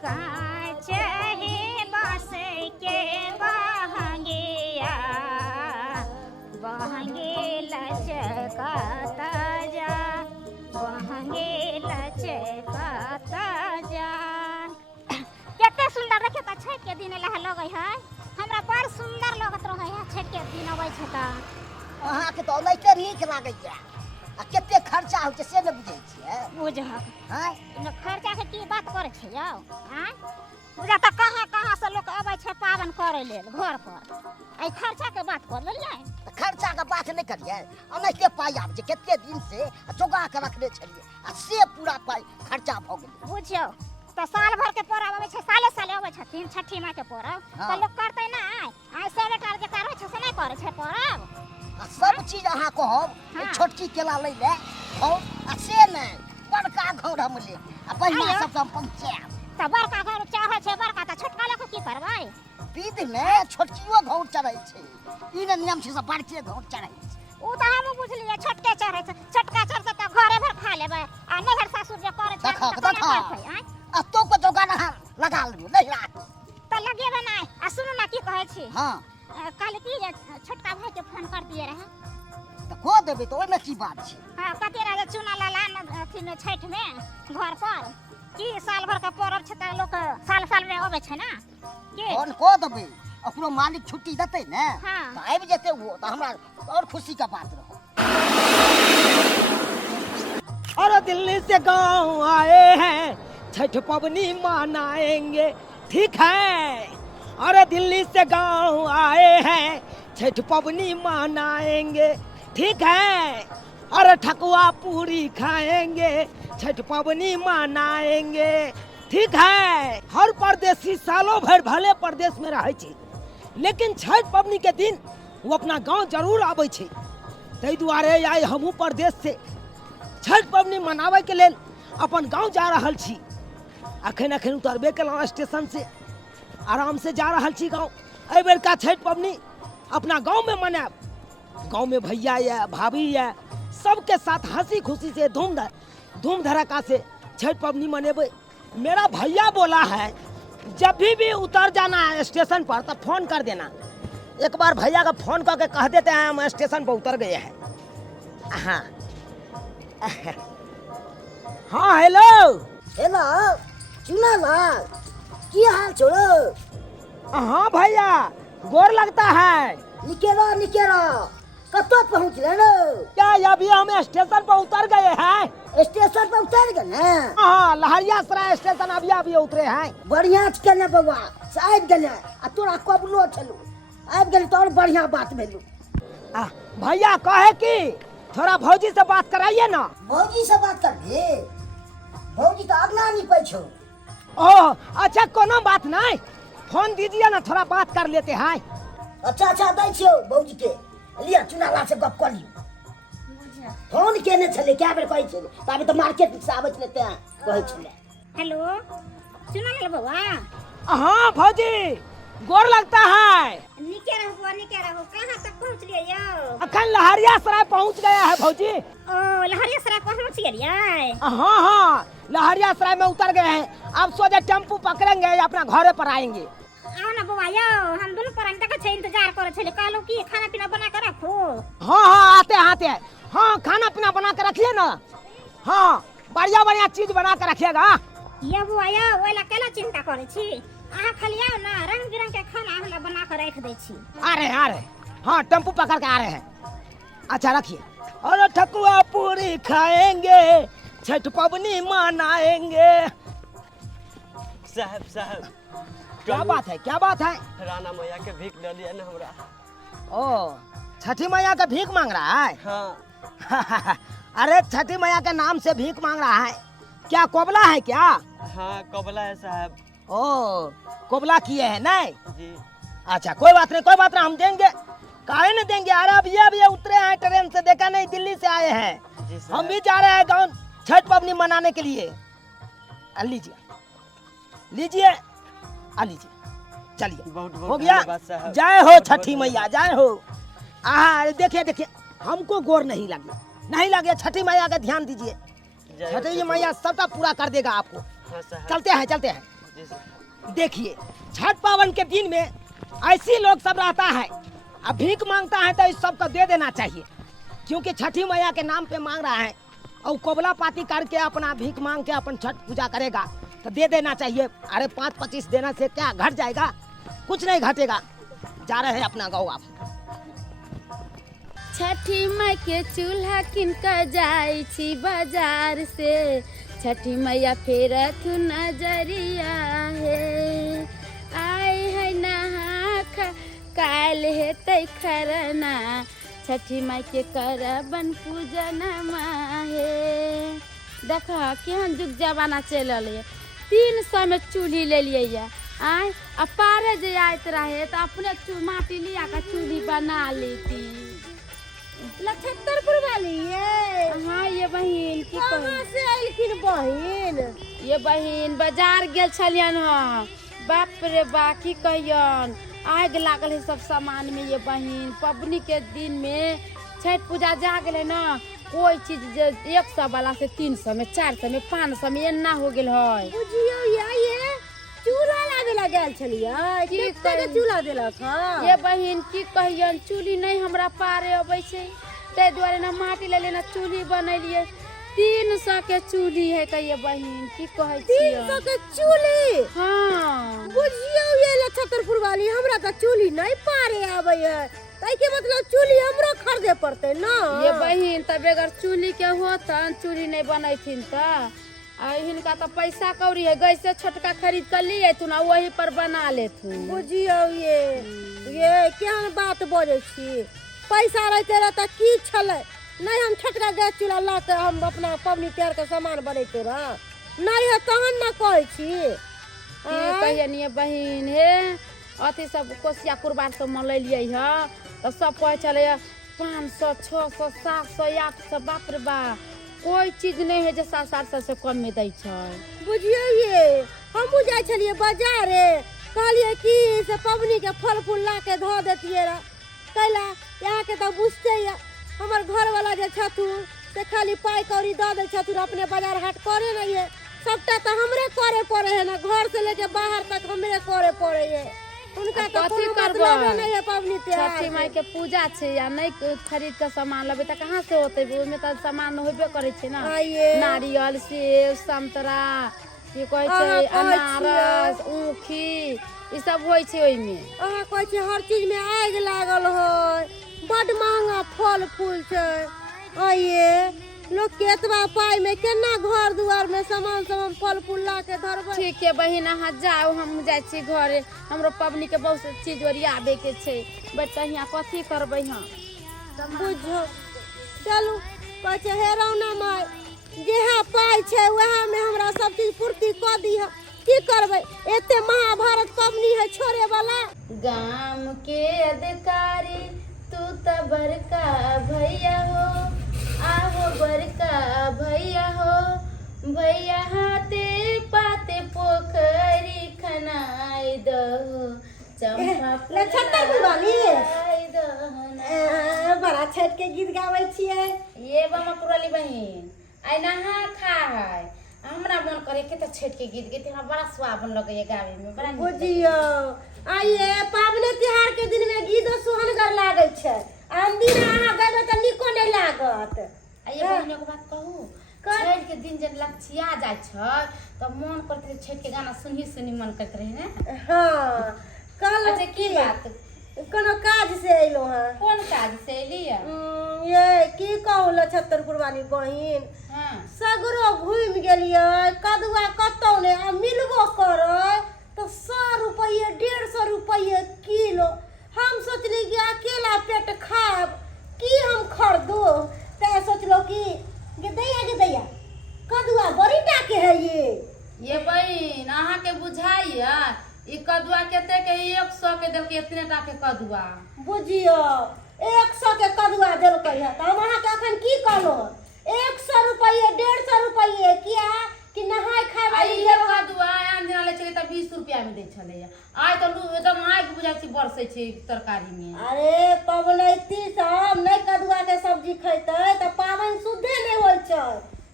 कांच है बांस के बहंगिया बहंगे लचकाता जा बहंगे लचकाता जा। केते सुंदर रखे त छठ के दिन लह लगै है हमरा बड़ सुंदर लगत रहै है छठ के दिन अबै छै त अहाँ के तो ओनाहिते नीक लागैया आ केते खर्चा होइ छै से न बुझै छियै बुझहक हैं न खर्चा के की बात करे छै यौ हैं बुझा त कहाँ से लोग अबै छै पावन करे लेल घर पर आई खर्चा के बात कर लेलियै खर्चा के बात नहीं करिए ओनाहिते पाई आब जे केते दिन से जोगा के रखने छलिए आ से पूरा पाई खर्चा भ गेलै बुझियो त साल भर के पर्व अबै छै साले साले अबै छथिन छठी माई के पर्व त लोग करतै ना आई से बेटा जे करे छै से नहीं करे छै पर्व आ सब चीज अहाँ कहब छोटकी केला लै ले और आ से नहीं बड़का घर हम ले आ पहिला सब हम पहुंचाब त बड़का घर चाहे छै बड़का त छोटका लक की करबै विध में छोटकियो घौर चढ़ै छै ई ने नियम छै सब बड़के घौर चढ़ै छै उ त हम बुझलिए छोटके चढ़ै छै छोटका चढ़तै त घरे भर खा लेबै आ नैहर सासुर जे करे छै देखा त कोना करतै आय आ तो को जोगा ना लगा लियो नहीं रात त लगेबे नहीं आ सुनू ना की कहै छी हां काल की जे छोटका भाई के फोन कर दिए रहे त को देबे त ओइ में की बात छै हां कते राजे चुना लाला अथी में छठ में घर पर की साल भर का पर्व छै त लोग साल साल में आबै छै ना के कौन को देबे ओकरो मालिक छुट्टी देतै ने हाँ। त आबि जेतै वो त हमरा और खुशी का बात रहो और दिल्ली से गांव आए हैं छठ पवनी मनाएंगे ठीक है। अरे दिल्ली से गांव आए हैं छठ पवनी मनाएंगे ठीक है। अरे ठकुआ पूरी खाएंगे छठ पवनी मनाएंगे ठीक है। हर परदेसी सालों भर भले प्रदेश में रहे छै लेकिन छठ पवनी के दिन वो अपना गांव जरूर आबै छै ताहि दुआरे आइ हमहूँ प्रदेश से छठ पवनी मनावे के लेल अपन गांव जा रहल छी। अखन उतरबे केलहुँ स्टेशन से आराम से जा रहल छी गांव। एहि बेर का छठ पवनी अपना गांव में मनाएब। गांव में भैया या भाभी या सबके साथ हंसी खुशी से धूम धड़का से छठ पवनी मनेबै। मेरा भैया बोला है जब भी उतर जाना है स्टेशन पर तो फोन कर देना। एक बार भैया का फोन करके कह देते हैं हम स्टेशन पर उतर गए हैं। हाँ हाँ हेलो हेलो चुना लाल की हाल छोड़ो हाँ भैया गोर लगता है। निकेरा कतो पहुंच रहे नो क्या अभी हम स्टेशन पर उतर गए हैं। स्टेशन पर उतर गए ना हाँ लहरिया सराय स्टेशन अभी उतरे हैं। बढ़िया के ना बउआ आबि गेले आ तोरा कबलो छलू आबि गेले तो और बढ़िया बात भेलू भैया कहे कि थोड़ा भौजी से बात कराइए ना। भौजी से बात करबी भौजी तो अगना नहीं पैछो ओह अच्छा कोनो बात नहीं फोन दीजिए ना थोड़ा बात कर लेते हैं। अच्छा दै छियो भौजी के लिया चुनाला से गप कर लियो फोन केने छले क्या बेर कहै छले ताबे तो मार्केट से आबै छले त कहै छले हेलो सुना ले बउआ हाँ भौजी गोर लगता है। निके रहो कहां तक पहुंच लिए यो अखन लहरिया सराय पहुंच गया है भौजी। ओ लहरिया सराय पहुंच गेलियै हाँ लहरिया सराय में उतर गए हैं। अब सोचे टेम्पू पकड़ेंगे या अपना घरे पर आएंगे। आओ ना बउआ यो हम दोनों पर तक छै इंतजार करे छले कहलो की खाना पीना बना के रखो। हाँ आते हाँ खाना पीना बना के रखिए ना। हाँ बढ़िया चीज बना के रखिएगा। ये बुआ यो ओला केला चिंता करे छी अहाँ खाली आओ ना रंग बिरंग के खाना हमरा बना के रख दे छी। आ रहे हाँ टेम्पू पकड़ के आ रहे हैं। अच्छा रखिए। और ठकुआ पूरी खाएंगे छठ पवनी मनाएंगे। साहब क्या बात है राना मैया के भीख दे दिया ना हमरा। ओ छठी मैया का भीख मांग रहा है। हाँ अरे छठी मैया के नाम से भीख मांग रहा है क्या कोबला है क्या। हाँ कबला है साहब। ओ कोबला किए है नहीं जी अच्छा कोई बात नहीं हम देंगे काहे नहीं देंगे। अरे अभी उतरे हैं ट्रेन से देखा नहीं दिल्ली से आए हैं जी हम भी जा रहे हैं गाँव छठ पवनी मनाने के लिए। लीजिए चलिए बहुत हो गया। जय हो छठी मैया जय हो। देखिए हमको गोर नहीं लगे छठी मैया का ध्यान दीजिए। छठी मैया सबका पूरा कर देगा आपको। हाँ साहब चलते हैं जी साहब। देखिए छठ पावन के दिन में ऐसी लोग सब रहता है, अब भीख मांगता है तो इस सबको दे देना चाहिए, क्योंकि छठी मैया के नाम पे मांग रहा है और कोबला पाती करके अपना भीख मांग के अपन छठ पूजा करेगा तो दे देना चाहिए। अरे 5-25 देना से क्या घट जाएगा? कुछ नहीं घटेगा। जा रहे हैं अपना गाँव आप। छठी माई के चूल्हा किनकर जाई छी बाजार से, छठी मैया फेर तू नजरिया है, आए है नहा काल हेतै खरना, छठी माई के करबन पूजन है। देखा केहन जुग जमाना चलल है, 300 में चूल्ही ले लिए आए, अब पारे जे आयत रहे तो अपने माटी लिया का चूल्ही बना लेती। 75 वाली ये? हाँ ये बहिन की कहाँ से आइलखिन बहिन? ये बहिन बाजार गेल छलियन ह, बाप रे बा की कहियन, आग लागल है सब सामान में। ये बहिन पबनी के दिन में छठ पूजा जा गेले ना, कोई चीज 100 वाला से 300 में, 400 में, 500 में एना हो गेल है। बुझियो ये चूल्हा लागे ला गेल छलियै, कितना के चूल्हा देलक ह? ये बहिन की कहियन, चूल्ही नहीं हमरा पारे अबै छै, ताहि दुआरे ना माटी ले लेना चूल्ही बनैलिए। 300 के चूल्ही है कहिए बहिन, की कहै छियै? 300 के चूल्ही? हाँ बुझियो ये छतरपुर वाली, हमरा त चूल्ही नहीं पारे आबै है, ताई के मतलब चूल्ही हमरो खरीदे पड़ते ना। ये बहिन तब अगर चूल्ही के होतन, चूल्ही नहीं बनैथिन त हिनका तो पैसा कौड़ी है, गैसे छोटका खरीद कर लिए तू ना, वही पर बना लेथुन। बुझियो ये केहन बात बोले छी? पैसा रहते रहता की छले, नहीं हम छोटका गैस चूल्हा ला के हम अपना पबनी त्योहार के सामान बनैते रह, नहीं है तहन ना कहै छी। कहियन ये बहिन हे अथी सब कोसिया कुरबार सब मलैलिए ह, तो सब कहे चले 500, 600, 700, 800, बाप रे बा, कोई चीज नहीं है जो 700-800 से कम में दै छै। बुझियो ये हम जाय छलिए बाजारे, कहलिए कि से पबनी के फल फूल ला के धो देतिए रे, कैला यहाँ के तो बुझते या हमर घर वाला जे छथुन से खाली पाई कौड़ी दे दे छथुन, अपने बाजार हाट करे नहीं है, सबटा तो हमरे करे पड़े है ना, घर से लेके बाहर तक हमरे करे पड़े है। उनका तो कथी कोनो करबै? मतलब नहीं है पबनी त्योहार। छठी माई के पूजा छै या नहीं खरीद के सामान लेबै त कहाँ से होते? ओमे त सामान होबे करे छै ना, आइए। नारियल, सेब, संतरा, की कहै छै अनारस, ऊखी, ई सब होय छै ओइ में। अहाँ कहै छी हर चीज में आग लागल है, बड महंगा फल फूल छै। आइए लोग के एतबा पाई में केना घर दुआर में सामान फल फूल ला के धरबै? ठीक है बहिन अहाँ जाओ, हम जाय छी घरे, हमरो पबनी के बहुत चीज ओरियाबे के छै, बेटा यहाँ कथी करबै हम? बुझो चलू कहै छै हे रौना माय, जेहा पाई छै वएह में हमरा सब चीज पूर्ति क दीह, की करबै? एते महाभारत पबनी है छोड़े वाला। गाम के अधिकारी तू त बड़का भैया हो, आहो बड़का भैया हो, भैया हाथे पाते पोखरी खनाई दहो, चंपा छतरपुर वाली बड़ा छठ के गीत गाबै छियै। ये बामा पुरली बहिन आई नहा खा है, हमरा मन करे के त छठ के गीत गीत हमरा बड़ा सुहावन लगे ये गावे में, बड़ा नीक बुझियो आइए पाबनि त्योहार के दिन में गीत सुहनगर लागे छै, आन दिन अहाँ गइबै त निको नहीं लागत। ये बहिन एगो बात कहू, छठ के दिन जब लक्षिया जाय छै त मन करते छठ के गाना सुनी मन करते रहे ने। हाँ कहल अच्छा की बात, कोनो काज से अइलो हैं? कौन काज से एलिया? ये की कहू छतरपुर वाली बहिन, हां सगरो घूम गेलिए, कदुआ कतौ ने आ मिलबो करे तो 100 रुपये 150 रुपये किलो। हम सोचली कि अकेला पेट खाब की हम खरीदो, ते सोचलो कि गे दैया कदुआ बड़ी टाके है ये बहिन अहाँ के बुझाइया ई कदुआ केते के 100 के देल के इतने टा के कदुआ? बुझियो 100 के कदुआ देलकै है त हम अहाँ के अखन की कहलो, 100 रुपये 150 रुपये किया कि नहाय खाय वाली ये कदुआ आन दिन ले चले त 20 रुपया में दे छले, आइ त एकदम आग बुझाइ छै बरसे छै तरकारी में। अरे पबनैती सब नहीं कदुआ के सब्जी खैते त पावन शुद्धे नहीं होय छै,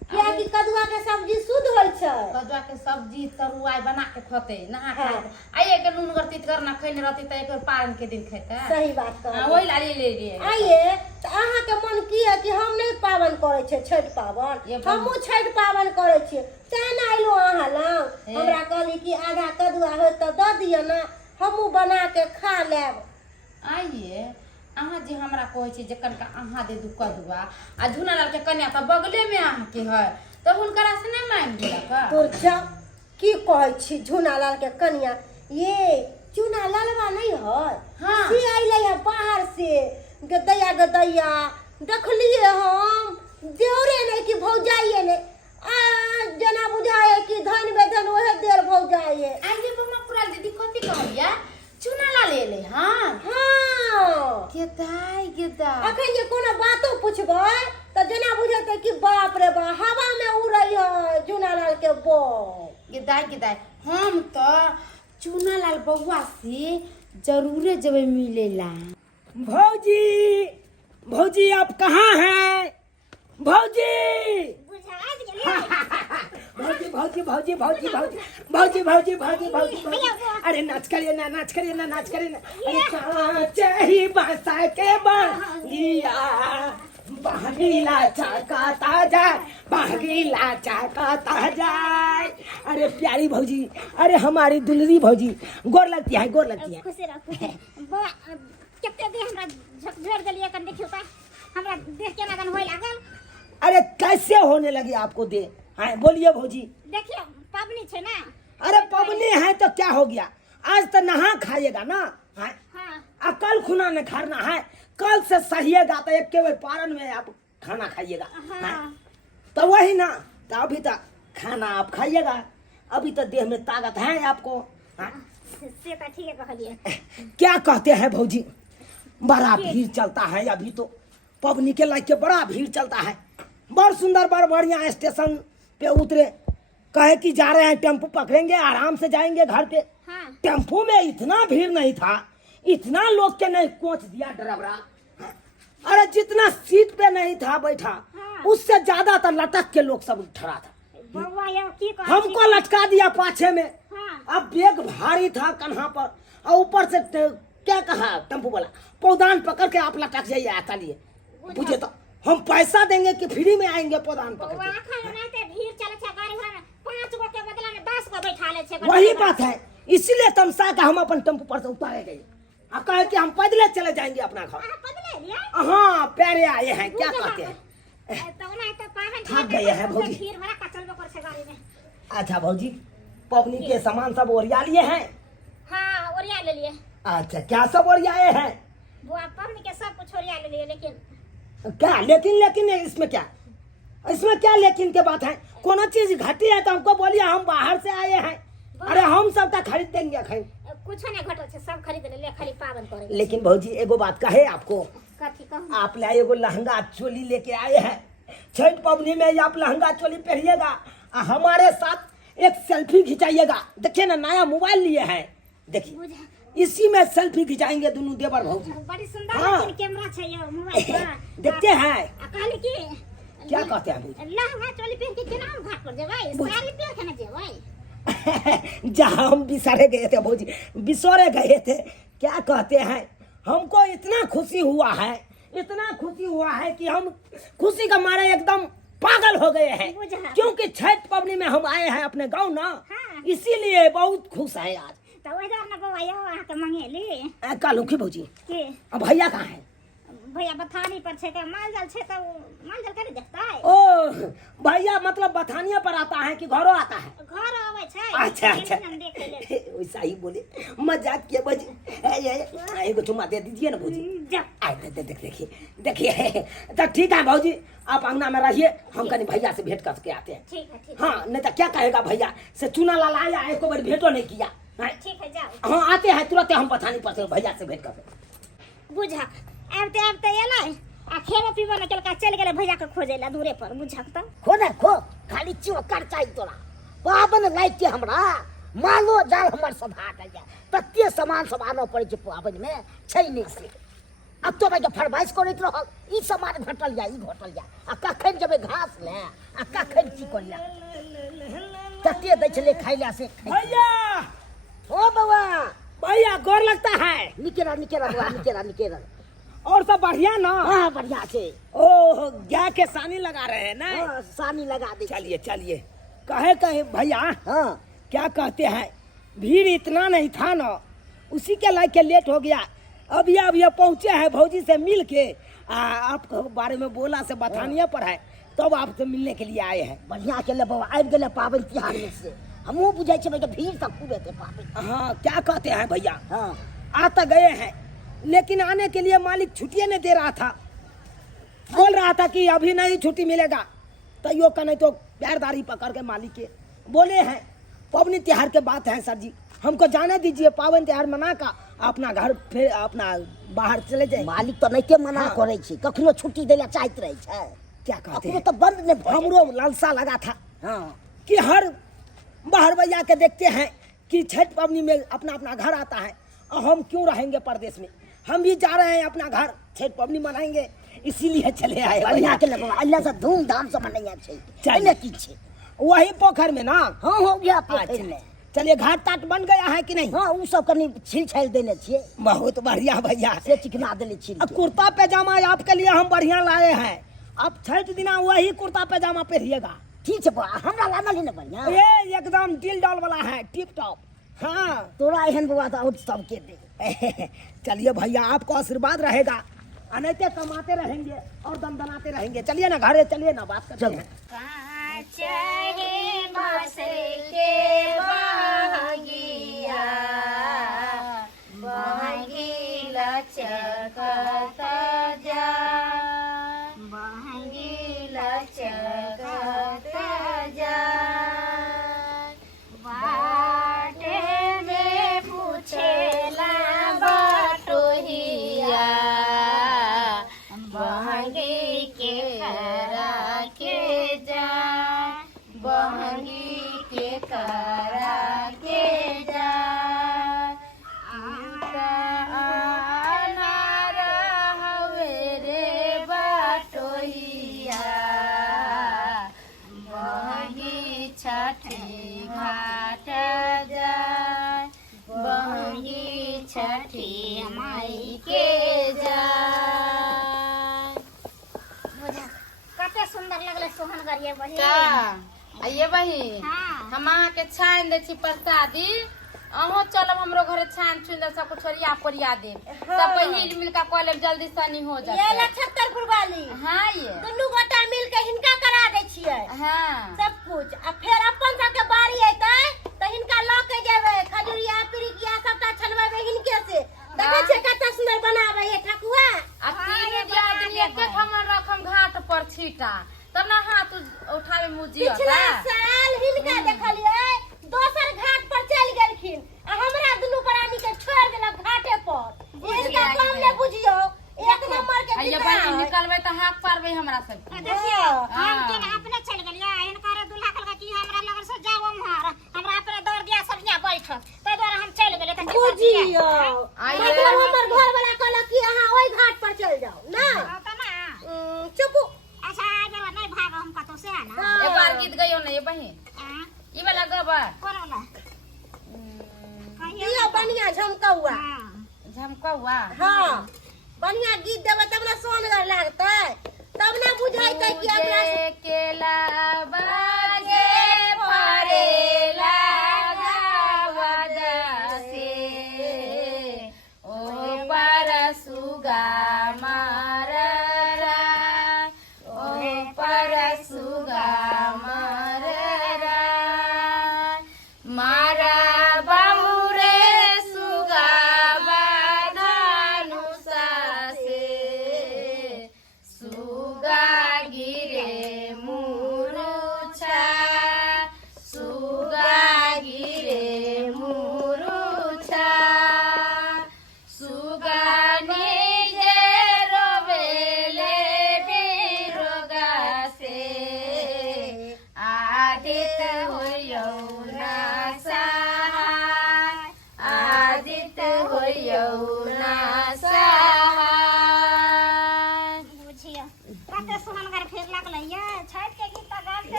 किया कि कदुआ के सब्जी शुद्ध होइ छै। कदुआ के सब्जी तरुआई बना के खते नहा खाए आइए के नून गरती करना खैने रहती त एक पारन के दिन खेते। सही बात कह। वही ला ले लिए आइए तो अहाँ के मन की है कि हम नहीं पावन करे छे छठ पावन, हमहू छठ पावन करे छे तें ना आइलो अहाँ लग। हमरा कहली कि आधा कदुआ हो तो द दियो ना, हमहू बना के खा लेब। आइए अहाँ जे हमरा कहै छी जे कनका अहाँ दे दू कदुआ आ झुनालाल के कन्या त बगले में अहाँ के है त हुनकरा से नहीं मांग दिया का। तोर जा की कहै छी झुनालाल के कन्या, ये झुनालालवा नहीं है। हाँ। से आइले है बाहर से गदैया गदैया देखलिए हम देवरे नहीं कि भौजाइए ने आ जना बुझाए कि धन बेधन ओहे देर भौजाइए। आइए बम्मा पुराल दीदी कथी कहलिया झुनालाल एले हां। हाँ गेदाई अखन जे कोनो बातो पूछबै त जना बुझते कि बाप रे बा हवा में उड़ै है झुनालाल के बो। गेदाई हम तो झुनालाल बउआ से जरूरे जबे मिलेला। भौजी भौजी आप कहाँ हैं भौजी? बुझात गेलिए भौजी भौजी भौजी भौजी भौजी भौजी भौजी भौजी भौजी अरे नाच करिए ना नाच करिए ना नाच करिए ना। अरे कांचे ही बसा के बंगिया बहगीला चाकाता जाए बहगीला चाकाता जाए। अरे प्यारी भौजी, अरे हमारी दुलरी भौजी गोर लगती है गोर लगती है। खुशी रह खुशी बा केते दे हमरा झकझोर देलिए कन देखियो त हमरा देख के लगन होय लागल। अरे कैसे होने लगी आपको दे? हाँ बोलिए भौजी। देखियो पबनी छे ना। अरे पबनी है तो क्या हो गया, आज तो नहा खाइएगा ना। हाँ हां कल खुना न खाना है, कल से सहिएगा तो एक केवल पारन में आप खाना खाइएगा। हां तो वही ना, तो अभी तक खाना आप खाइएगा, अभी तो देह में ताकत है आपको। हाँ? से त ठीक है कहलिए। क्या कहते हैं भौजी, बड़ा भीड़ चलता है अभी तो पबनी के लायक के बड़ा भीड़ चलता है। बड़ सुंदर बड़ बढ़िया स्टेशन पे उतरे, कहे कि जा रहे हैं टेम्पो पकड़ेंगे आराम से जाएंगे घर पे। हां टेम्पो में इतना भीड़ नहीं था, इतना लोग के नहीं कोच दिया ड्राइवरा। अरे जितना सीट पे नहीं था बैठा उससे ज्यादा तो लटक के लोग सब ठहरा था। बउआ ये की कह हमको लटका दिया पाछे में। हां अब बैग भारी था कन्हा पर और ऊपर से क्या कहा टेम्पो वाला पौधान पकड़ के आप लटक जाइए आता लिए। बुझे तो हम पैसा देंगे कि फ्री में आएंगे पौधान पकड़ बउआ के। खा नहीं ते भीड़ चले छे गाड़ी घर में 5 गो के बदला में 10 गो बैठा ले छे। वही बात है, इसीलिए तमसा का हम अपन टेम्पो पर से उतारे गए और कहे कि हम पैदल चले जाएंगे अपना घर। हां बदले लिया हाँ प्यारे आए हैं, क्या कहते हैं। तो नहीं तो पाहन थक गए हैं भौजी। भीड़ भरा कचल कर छे गाड़ी में। अच्छा भौजी पबनी के सामान सब ओरिया लिए हैं? हां ओरिया ले लिए। अच्छा क्या सब ओरियाए हैं? बुआ पबनी के सब कुछ ओरिया ले लिए लेकिन क्या लेकिन इसमें क्या, इसमें क्या लेकिन के बात है? कोनो चीज घटी है तो हमको बोलिए, हम बाहर से आए हैं। अरे हम सब तो खरीद देंगे खरीद। कुछ नहीं घटल छे सब खरीद ले खाली पावन करे। लेकिन भौजी एगो बात कहे आपको, कथी कहूं आप ले एगो लहंगा चोली लेके आए हैं, छठ पबनी में आप लहंगा चोली पहनिएगा और हमारे साथ एक सेल्फी खिंचाइएगा। देखिए ना नया मोबाइल लिए हैं, देखिए इसी में सेल्फी खिंचाएंगे दोनों देवर भौजी। बड़ी सुंदर हाँ। लेकिन कैमरा छे ये मोबाइल पर। देखते हैं कहली की क्या कहते हैं भौजी। लहंगा चोली पहन के केना हम घाट पर जेबै, साड़ी पहन के ना जेबै। जहाँ हम बिसरे गए थे भौजी, बिसरे गए थे। क्या कहते हैं, हमको इतना खुशी हुआ है, इतना खुशी हुआ है कि हम खुशी का मारे एकदम पागल हो गए हैं, क्योंकि छठ पबनी में हम आए हैं अपने गांव ना। हाँ। इसीलिए बहुत खुश है आज। तो ओइजा न बउआ यो अहाँ के मंगेली कालुखी भौजी, के अब भैया कहाँ है? भैया बथानी पर छे के माल जाल छे तो माल जाल करे देखताई। ओ भैया मतलब बथानिया पर आता है कि घरों आता है? घर आवे छे। अच्छा अच्छा हम देख ले वैसा ही बोले, मजाक किया भौजी। एगो चुम्मा दे दीजिए ना भौजी। जा आए देखिए देखिए तो ठीक है भौजी, आप अंगना में रहिए, हम कहीं भैया से भेंट करके आते हैं। ठीक है ठीक हाँ नहीं तो क्या कहेगा भैया से चूना लाला आया एक बार भेंटो नहीं किया। है ठीक है जाओ। हाँ आते हैं तुरंत हम पठानी पर से भैया से भेंट करते। बुझक आबते एलै आ खेबो पीबो न केलका चल गेलै भैया के खोजे ला दूरे पर। बुझक त खो ना खो, खाली चोकर चाहिए तोरा। पाबन लाइक के हमरा मालो जाल हमर सब हाट आ जाए, तत्ते सामान सब आनो पड़े छै पाबन में छै नहीं से। अब तो भाई फरमाइश करैत रहल ई सामान घटल जा ई घटल जा आ कखन जबे घास ले आ कखन की करिया कते दै छले खाइला से भैया ओ बाबा भैया गोर लगता है। निकेरा बाबा निकेरा और सब बढ़िया ना? हाँ बढ़िया से। ओह गाय के सानी लगा रहे हैं ना? हाँ सानी लगा दे। चलिए कहे भैया हाँ क्या कहते हैं, भीड़ इतना नहीं था ना, उसी के लायक के लेट हो गया। अब ये पहुँचे हैं भौजी से मिल के आपके बारे में बोला से बतानिया पर है, तब आपसे मिलने के लिए आए हैं। बढ़िया के ले बाबा आबि गेले पाबन तिहार में से हमहू बुझाई छे भाई भीड़ तक खूब हेते पाबन। हाँ क्या कहते हैं भैया, हाँ आ तो गए हैं लेकिन आने के लिए मालिक छुट्टियाँ नहीं दे रहा था, बोल रहा था कि अभी नहीं छुट्टी मिलेगा। तो यो का नहीं तो प्यारदारी पकड़ के मालिक के बोले हैं पवनी त्योहार के बात है सर जी, हमको जाने दीजिए, पावन त्योहार मना का अपना घर फिर अपना बाहर चले जाए। मालिक तो नहीं के मना हाँ। करे छे, कखनो छुट्टी देला चाहत रहे छे। क्या कहते अपनो हैं, तो बंद ने हमरो लालसा लगा था हाँ कि हर बाहर भैया के देखते हैं कि छठ पवनी में अपना अपना घर आता है और हम क्यों रहेंगे परदेश में, हम भी जा रहे हैं अपना घर छठ पवनी मनाएंगे, इसीलिए चले आए। बढ़िया के ले बाबा अल्लाह से धूमधाम से मनाया छे। चलिए। चले की छे वही पोखर में ना? हाँ हो गया अच्छा। पोखर में। चलिए घाट ताट बन गया है कि नहीं? हाँ उ सब कनी छील छाल देने छिए, बहुत बढ़िया भैया। से चिकना देले छील अब के। कुर्ता पैजामा आपके लिए हम बढ़िया लाए हैं, अब छठ दिना वही कुर्ता पैजामा पहनिएगा। ठीक है बाबा हमरा लाना ही ना बढ़िया। ये एकदम दिल डाल वाला है, टिप टॉप। हाँ तोरा एहन बाबा तो और सब के दे। चलिए भैया आपको आशीर्वाद रहेगा, अनैते कमाते रहेंगे और दमदमाते रहेंगे। चलिए ना घरे, चलिए ना बात करते हैं। चाहे बसे के बहगिया बहगी लचकत जा बहगी लचकत जा बाटे में पूछेला बटोहिया बहगी के करा के जा बहंगी के करा के जा अनार हवे रे बटोहिया बहंगी छठी घाट जा बहंगी छठी माई के जा। कते सुंदर लगले सोहन गरिए बहिन। का आइए बहिन, हाँ। हम अहाँ के छान दे छी प्रसादी, अहो चलब हमरो घरे छान छुन दे सब कुछ छोड़िया पोरिया दे सब पहिल मिल का कॉलेज जल्दी सनी हो जाए। ये 76 वाली हाँ ये दुनू गोटा मिल के हिनका करा दे छियै हाँ सब कुछ, आ फिर अपन सब के बारी अइतै त हिनका ल के जेबै खजुरिया पिरिकिया सबटा छनबेबै हिनके से। देखै छियै कते सुंदर बनाबै है ठकुआ। आ तीन आदमी एक हमर रखम घाट पर छीटा तब ना हाथ उठावे मुजिया। पिछला साल हिनका देखलियै दोसर घाट पर चल गेलखिन आ हमरा दुनू प्राणी के छोड़ देलक घाटे पर। इनका काम ने बुझियो एक नंबर के आइए पिता बहिन है। निकलबै त हाथ पारबै हमरा सब। देखियो हम हाँ। तीन अपने चल गेलिया इनकर दूल्हा कहलका कि हमरा लगन से जाओ हमर हमरा अपने दौड़ दिया सब यहाँ बैठल तै द्वारा हम चल गेले त बुझियो आइए। मतलब हमर घर वाला कहलक कि अहाँ ओइ घाट पर चल जाओ ना। त ना चुप। अच्छा जरा नहीं भाग हम कतो से है ना एक बार गीत गइयो ना ये बहिन, हां ई वाला गबा कोन वाला ये बढ़िया झमकौआ। झमकौआ। हाँ बढ़िया गीत देबै तब ना सोनगर लागतै, तब ना बुझाइतै कि हमरा मुझे केला बाजे फरेला गावदा से ओ पर सुगा माररा ओ पर सुगा माररा मारा बामुरे सुगा बाधानु सासे सुगा गिरे मुरुछा सुगा गिरे मुरुछा सुगा निजे रोवेले बिरोगा से आदित होयो ना सहाय आदित होयो ना सहाय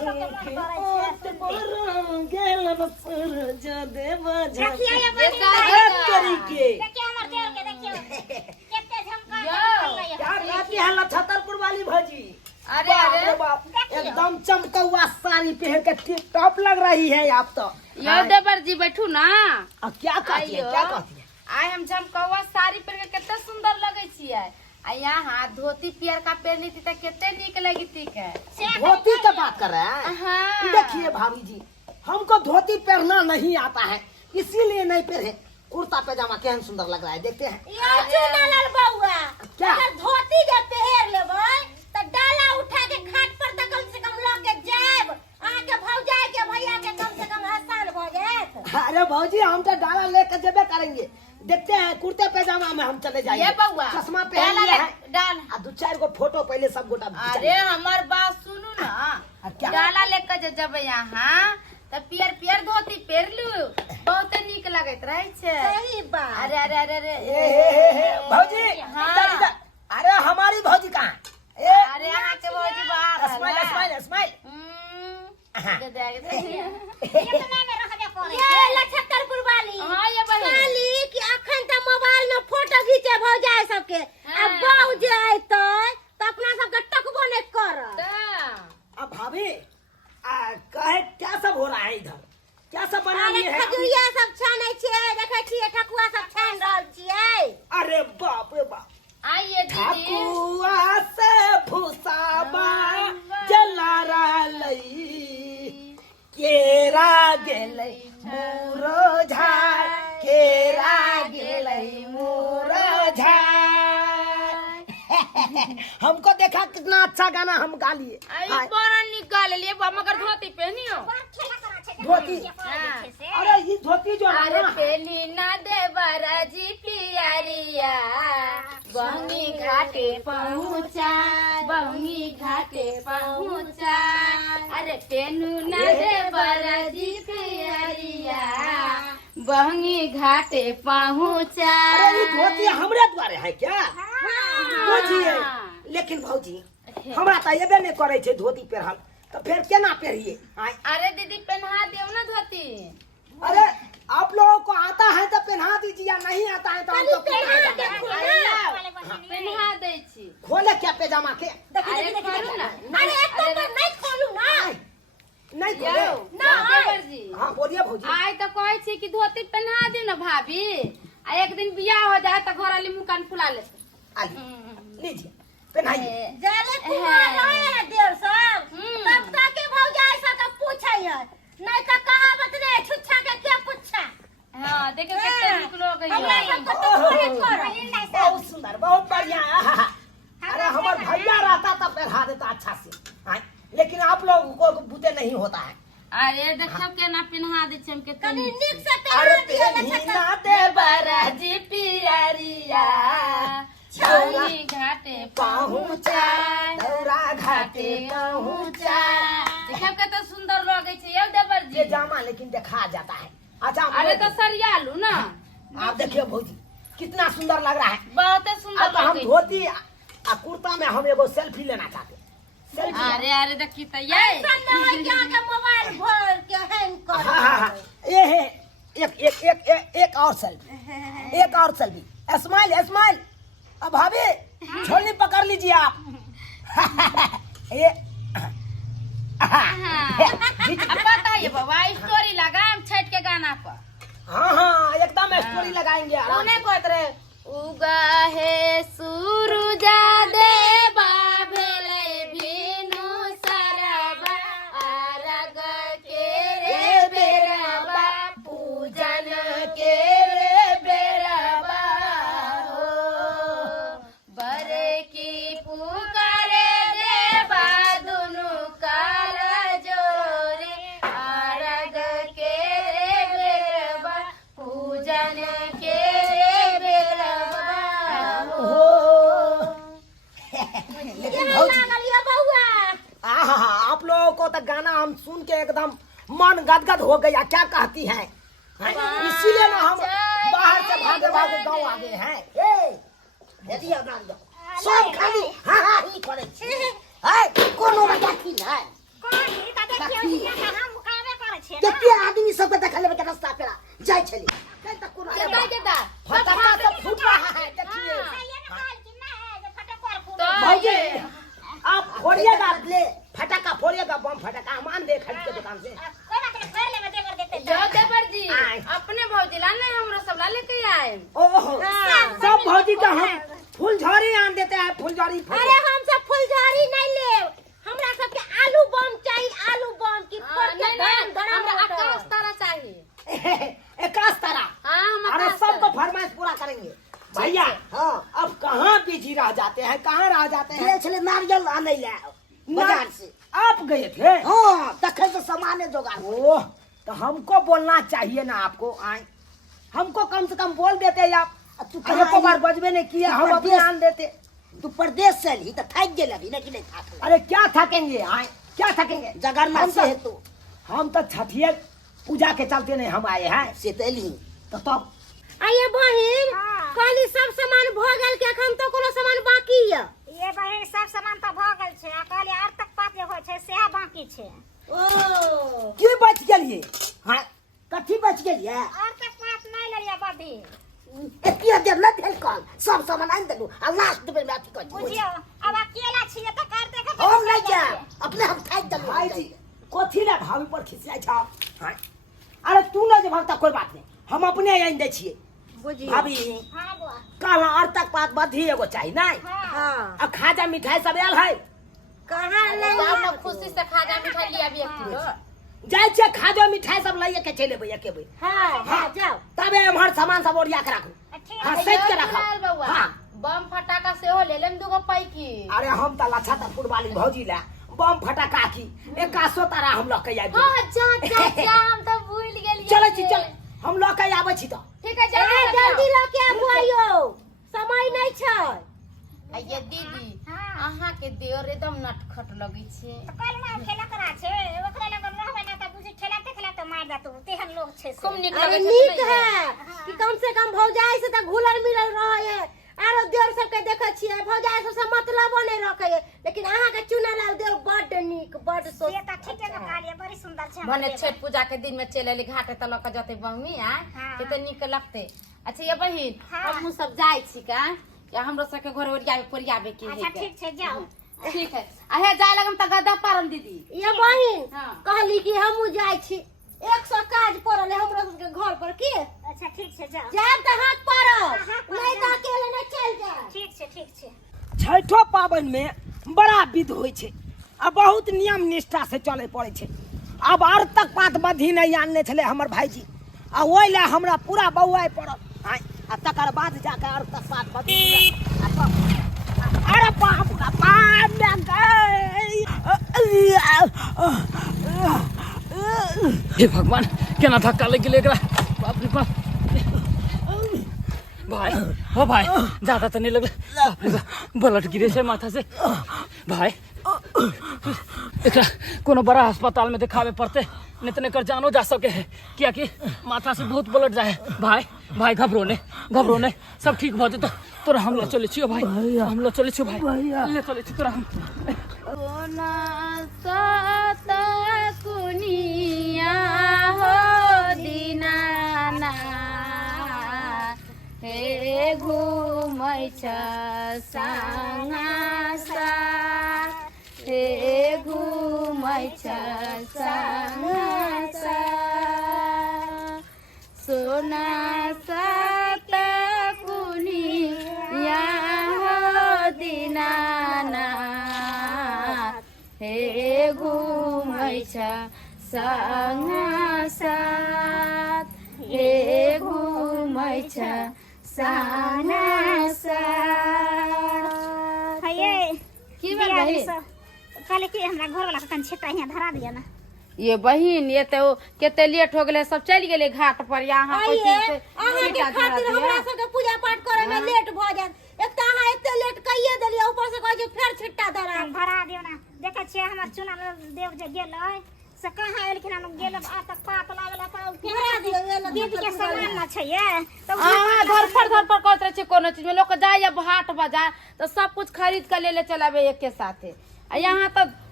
गेलन सूरज देव देखिए ये बनी तरीके देखिए हमर देर के देखिए कितने झमका क्या कहती है लछतरपुर वाली भौजी? अरे अरे बाप, एकदम चमका हुआ साड़ी पहन के टिप टॉप लग रही है आप तो। यो देवर जी बैठू ना। अब क्या कहती है, क्या कहती है? आय हम झमकौआ साड़ी पहन के कितना सुंदर लगे छियै। आ यहाँ धोती पियर का पहनी थी तो कितने निक लगी थी के। धोती की बात कर रहे हैं? हाँ। देखिए भाभी जी, हमको धोती पहनना नहीं आता है, इसीलिए नहीं पहने। कुर्ता पैजामा केहन सुंदर लग रहा है, देखते हैं। ये चुनल बउआ क्या? अगर धोती जे पहन लेबै त डाला उठा के खाट पर त कम से कम लग के जाब। आके भौजाई के भैया के कम से कम आसान भ जात। अरे भौजी, हम तो डाला लेकर जेबे करेंगे। देखते हैं, कुर्ते पैजामा में हम चले जाएंगे। ये बउआ चश्मा पहन लिया है। डाल। आ 2-4 गो फोटो पहले सब गोटा अरे हमार बात सुनू ना। क्या? डाला लेकर जब यहाँ तो पियर पियर धोती पहन लू, बहुत निक लगत रहे छे। सही बात। अरे अरे अरे अरे भौजी, हाँ। इधर इधर। अरे हमारी भौजी कहाँ? अरे यहाँ के भौजी बाहर स्माइल स्माइल स्माइल। दे दे दे। ये तो मैंने रख दे करे ये लछतरपुर वाली। हाँ ये बहिन। साली कि अखन त मोबाइल में फोटो खींचे भौजाई सबके। अब बहू जे आइतै त अपना सबके टकबो नहीं करत। अब भाभी, कहे क्या सब हो रहा है इधर? क्या सब बना अरे लिए है? खजुरिया सब छानै छियै, देखै छियै ठकुआ सब छान रहल छियै। अरे बाप रे बाप, आइए दीदी। ठकुआ से भूसाबा जला रही, केरा गेलै मुरझा, केरा गेलै मुरझा। हमको देखा कितना अच्छा गाना हम गा लिए। आई बड़ा निकाल लिए मगर धोती पहनियो। धोती? अरे ये धोती जो है अरे ना, पहनी ना दे बराजी पियरिया, बहनी घाटे पहुँचा, बहनी घाटे पहुँचा। अरे पहनू ना दे बराजी पियरिया, बहनी घाटे पहुँचा। अरे ये धोती हमरे द्वारे है क्या? बुझिए, लेकिन भौजी हमरा तो ये नहीं करे छे धोती पहनल, तो फिर केना पहनिए? अरे दीदी पहना देव ना धोती। अरे आप लोगों को आता है तो पहना दीजिए, या नहीं आता है तो हम तो पहना दे छी। खोले क्या पैजामा के? अरे खोलू ना। अरे एक तो नहीं खोलू ना। नहीं खोले? देवर जी हाँ बोलिए भौजी। आय तो कहे छी कि धोती पहना दी ना भाभी, आ एक दिन बियाह हो जाए तो घर वाली मुँह कान फुला लेते। लीजिए पहनाइए। जाले कुमार रहे ना देर सब तब तक के भौजाई सब पूछै है, नहीं तो कहावत नहीं छुच्छा के क्या पूछा। हाँ देखे कितने निक लोग हैं। हमरा सब तो पूरे कर। बहुत सुंदर, बहुत बढ़िया। अरे हमारे भैया रहता तब पहना देता अच्छा से, लेकिन आप लोगों को बुते नहीं होता है। अरे देखो के ना पहना दे छम के कनी निक से अरे पहना दिया पहना दे बराजी पियरिया, छौनी घाटे पहुँचा, दौरा घाटे पहुँचा। देखो के तो सुंदर लगे छे ये देवर ये जी। जामा लेकिन देखा जाता है। अच्छा अरे तो सरिया लू ना। आप देखिए भौजी कितना सुंदर लग रहा है। बहुत अब सुंदर हम लगे। धोती आ कुर्ता में हम एगो सेल्फी लेना चाहते हैं। सेल्फी। अरे अरे देखी तो ये सब नहीं क्या के मोबाइल भर के हैंग कर। हाँ, ये है एक एक एक एक, एक और सेल्फी, एक और सेल्फी। Smile smile. अब भाभी छोलनी पकड़ लीजिए आप। ये अब बताइए बाबा स्टोरी लगा हम छठ के गाना पर। हाँ हाँ एकदम स्टोरी लगाएंगे आराम उन्हें से। कहत रहे उगा है सूरुजा देवा भेलै भिनु सरबा, अरग के रे बेरबा, पूजन के रे बेरबा हो, बरे की पुकारे देवा दुनु कर जोरे, अरग के रे बेरबा, पूजन के रे बेरबा हो। लेकिन भौजी लागल ये बउआ। आहा, आप लोगों को तो गाना हम सुन के एकदम मन गदगद हो गया। क्या कहती हैं? इसीलिए ना हम बाहर से भागे भागे गाँव आ गए हैं। यदि अपना सब खाली हाँ हाँ ही करे छी। है कोनो बात की नहीं। कौन ही देखियो जे हम कामे करे छियै कते आदमी सब के देखले के रास्ता पेरा जाय छली कहीं तक कोनो ये बाई के दार फटाका सब फूट रहा है देखिए ये ना काल कि ना है जे फटक फूट तो भौजी आप फोड़िएगा ले फटाका फोड़िएगा बम फटाका हम आन दे खरीद के दुकान से कोई बात नहीं घर ले में देकर देते जो देवर जी आए। अपने भौजी ला नहीं हमरो सब ला लेके आए ओहो सब भौजी का हम फुलझड़ी आन देते हैं फुलझड़ी अरे हम सब फुलझड़ी नहीं ले हमरा सबके आलू बम चाहिए आलू बम की फोड़ के नहीं बम हमरा आकाश तारा चाहिए एकाश तारा हां हम अरे आकाश सबको फरमाइश पूरा करेंगे भैया हाँ अब कहाँ बिजी रह जाते हैं कहाँ रह जाते हैं चले नारियल आने ले बाजार से आप गए थे हाँ तखे से सामान जुगाड़ ओह तो हमको बोलना चाहिए ना आपको आए हमको कम से कम बोल देते आप तू को बार बजबे नहीं किया हम अपने आन देते तू प्रदेश से ली तो थक गए अभी नहीं कि नहीं थक अरे क्या थकेंगे आए क्या थकेंगे जगन्नाथ से है तू हम तो छठिया पूजा के चलते नहीं हम आए हैं सीतेली तो तब आइए बहिन हाँ। कहली सब सामान भ गेल के एखन तो कोनो सामान बाकी है ये बहिन सब सामान तो भ गेल छै आ कहली आर तक पात जे होय छै सेहा बाकी छै ओ की बच गेलिए हाँ कथी बच गेलिए आर तक पात नहीं लेलिए बदी एतिया देर न भेल कल सब सामान आनि देलू आ लास्ट में अथी कर बुझियो अब अकेला छियै त करते के हम नहीं जा अपने हम थाक देलू भाई जी कथी ला भाभी पर खिसियाइ छ हाँ अरे तू न जे भक्ता कोई बात नहीं हम अपने आनि दै छियै बुझियो भाभी हां बुआ काल आर तक पात बधी एगो चाहिए नहीं हां हां आ खाजा मिठाई सब आयल है कहां ले जाओ ना खुशी से खाजा मिठाई लिया भी एक किलो जाय छै खाजा मिठाई सब लइए के चले भैया के भाई हां हां जाओ तबे हमर सामान सब ओरिया के राखू ठीक हाँ है सच के लाल रखो बउआ हाँ बम फटाका से हो ले लेम दुगो पैकी अरे हम त लच्छा त फुटबाली भौजी ला बम फटाका की 100 तारा हम लक आइ हां जा हम तो भूल गेलिए चले छी चल हम लक आबै छी त ठीक है ए जल्दी लेके आबू आइयो समय नहीं छै ये दीदी हाँ। अहाँ के देवर एकदम नटखट लगे छे तो कल में खेला करा छै ओकरा लग रहबे ना त बुझी खेलाते खेलाते मार देतौ तेहन लोग छै से खूब निक अरे लगे नीक छे है कि कम से कम भौजाई से तो घुलल मिलल रहे है आरो देवर सबके देखे छियै भौजाई सबसे मतलबो नहीं रखे है लेकिन अहाँ के चुनल देवर बड नीक बड ये सोच त ठीक है कालिया बड़ी सुंदर छै भने छठ पूजा के दिन में चले ले घाटे त लक जते बहमी आ हाँ। ते त निक लगते अच्छा ये बहिन हाँ। हम सब जाय छी का या हमरो सबके घर ओरियाबे पोरियाबे के अच्छा ठीक छै जाओ ठीक है आहे जाय लगम त गदा पारन दीदी ये बहिन हाँ। कहली कि हमहू जाय छी 100 काज पड़ल है हमरा सबके घर पर की अच्छा ठीक छै जाओ जाब त हाथ पड़ल हाँ, नहीं त अकेले नहीं चल जाए ठीक छै छठो पाबनि में बड़ा विध होइ छै आ बहुत नियम निष्ठा से चले पड़े छै अब आर तक पात बधी नहीं आनने छले हमर भाईजी आ ओइ ले हमरा पूरा बौआइ पड़ल आइ आ तकर बाद जाके आर तक पात बधी आ तब अरे बाप रे बाप हे भगवान केना धक्का लग गेलै एकरा बाप रे बाप भाई हो भाई ज्यादा तो नहीं लग बाप रे बाप ब्लड गिरे छै माथा से भाई एकरा कोनो बड़ा अस्पताल में दिखावे पड़ते नहीं तो एकर जानो जा सके है क्या कि माथा से बहुत ब्लड जाए भाई भाई घबरो नहीं सब ठीक भ जेतौ तोरा हम ले चले छियो भाई हम ले चले छियो भाई ले चले छी तोरा हम सोना सात कुनिया हो दीनाना हे घुमै छ साङा सा हे घुमै छ साङा सा सोना सात कुनिया हो दीनाना हे घुमै छ साङा साथ हे घुमै छ साना साथ हये की बात भाई कहले कि हमरा घर वाला कन छेटा यहाँ धरा दिया ना ये बहिन ये तो केते लेट हो गेले सब चल गेले घाट पर यहाँ कोई आइए चीज से अहाँ के छीटा धरा खातिर दिया। हमरा सबके पूजा पाठ करे में लेट भ जात एक त अहाँ एते लेट कइए देलिए ऊपर से कहै छै फेर छिट्टा धरा धरा दियो ना देखे छियै हमर चुना देव जे गेलै से कहाँ एलखिन हम गेल आ तक पात लागल धरा दियो ये ना दीदी के सामान ना छै ये तो हाँ धरफड़ करते रहे कोनो चीज में लोग जाए या हाट बाजार तो सब कुछ खरीद कर ले चलावे एक के साथे आ यहाँ तो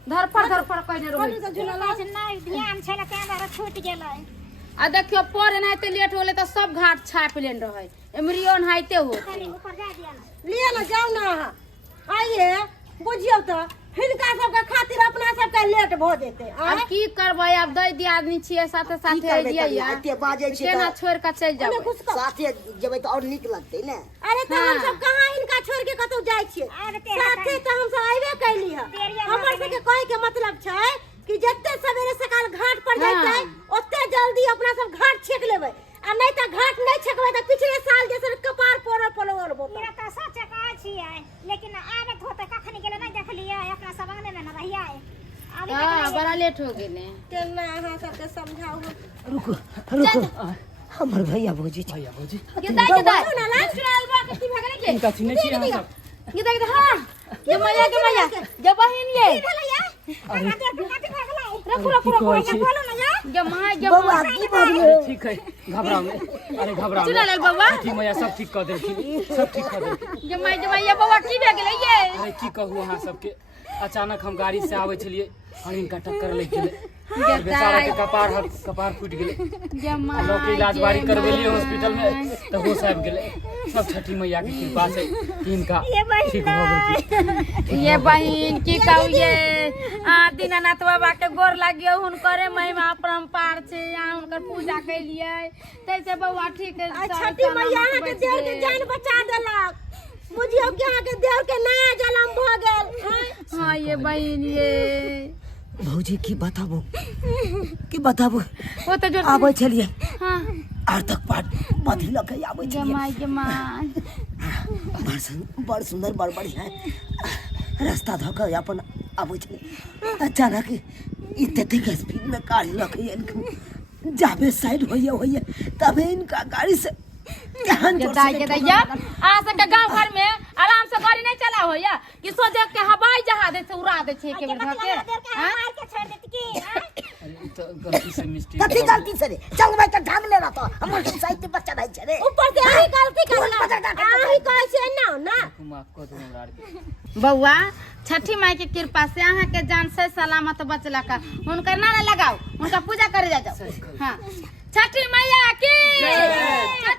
धरफड़ कहने रहो नहीं ध्यान छले तें बार छूट गेलै। आ देखियो पर एनाहिते लेट होले तो सब घाट छाप लेन रहे एमरियो नहाइते हो ऊपर जा दिया ना। लिए ना जाओ ना आइए बुझियो तो हिनका सबके खातिर अपना सबके लेट भ जेते। अब की करबै अब दई दी आदमी छिए साथे साथे आइए या एते बाजे छी केना छोड़ के चल जाओ साथे जेबै त और नीक लगतै ने। अरे तो हम सब कहां हिनका छोड़ के कतौ जाय छिए साथे तो हम सब आइबे कैली ह। हमर सबके कहे के मतलब छै कि जत्ते सवेरे सकाल घाट पर जाय ओत्ते जल्दी अपना सब घाट छेक लेबै आ नहीं त घाट नहीं छेकबै त पिछले साल जैसे कपार पोरल पलोर बो। मेरा तो सच कहै छियै लेकिन आबत होते कखनी गेले नहीं देखलिए अपना सब अंगने में न रहिया आबे हां बड़ा लेट हो गेले केना अहाँ सबके समझाऊ। रुको रुको हमर भैया भौजी भैया भौजी के दाई ना लाल बा के की भगले के इनका चिन्हे छी हम सब ये देख हां ये मैया ये बहिन ये बउआ की भइले? ठीक है घबराओ नहीं अरे घबराओ चला लाल बउआ ठीक मैया सब ठीक कर देलखिन सब ठीक कर देलखिन। जमाई ये बउआ की भे गेलै ये अरे की कहू अहाँ सबके अचानक हम गाड़ी से आवे छलिए और इनका टक्कर लग गेलै बेचारा के कपार फूट गेलै लोग के इलाज बारी करवेलिए हॉस्पिटल में तो होश आबि गेलै। सब छठी मैया के कृपा से इनका ठीक भ गेल। ये बहिन की कहू ये दीनानाथ बाबा के गोर लागियो हुनकरे महिमा परम्पार छै यहाँ हुनकर पूजा कैलिए तैसे बउआ ठीक है। छठी मैया अहाँ के देह के जान बचा देलक बुझियो कि अहाँ के देह के नया जन्म भ गेल। हां ये बहिन ये भौजी की बताबो वो तो जो आबै छलिए हां आर तक पाट पथी लके आबै छलिए जमाई बड़ सुंदर बड़ बढ़िया रास्ता धक अपन आबै छलिए अचानक इतने के स्पीड में गाड़ी लके जाबे साइड होइए तबे इनका गाड़ी से ध्यान जोर से दैया आ सके गांव घर में आराम से गाड़ी नहीं चला हो या कि सोचे के हवाई जहाज से उड़ा दे छै के बेर धके मार के छोड़ देत की तो गलती से मिस्टेक कथी गलती से रे चल भाई त ढंग ले रहतो हमर साइड बच्चा नहीं छै रे ऊपर से अही गलती करला अही कहै छै ना माफ कर दो हमरा के। बउआ छठी माई के कृपा से अहाँ के जान से सलामत बचला का हुनकर नारा लगाओ उनका पूजा करे जाओ। हां छठी मैया की